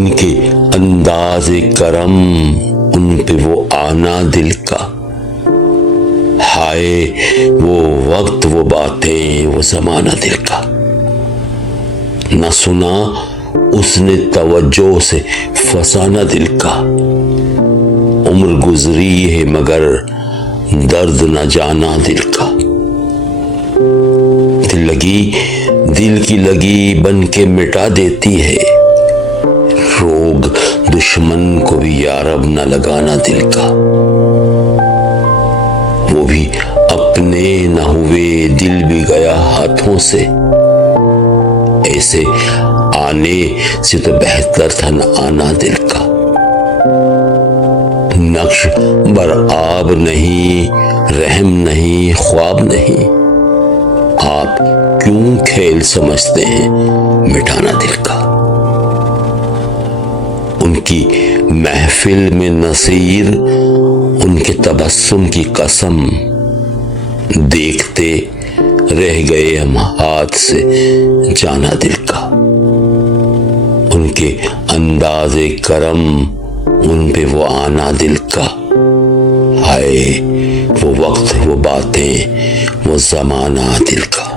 उनके अंदाज़े करम, उन पे वो आना दिल का। हाय वो वक्त, वो बातें, वो जमाना दिल का। न सुना उसने तवज्जो से फसाना दिल का। उम्र गुजरी है मगर दर्द न जाना दिल का। दिल की लगी बन के मिटा देती है। रोग दुश्मन को भी यारब न लगाना दिल का। वो भी अपने न हुए, दिल भी गया हाथों से। ऐसे आने से तो बेहतर था न आना दिल का। नक्श बरआब नहीं, रहम नहीं, ख्वाब नहीं। आप क्यों खेल समझते हैं मिटाना दिल का। उनकी महफिल में नसीर, उनके तबस्सुम की कसम। देखते रह गए हम हाथ से जाना दिल का। उनके अंदाज़े करम, उन पे वो आना दिल का। हाय वो वक्त, वो बातें, वो जमाना दिल का।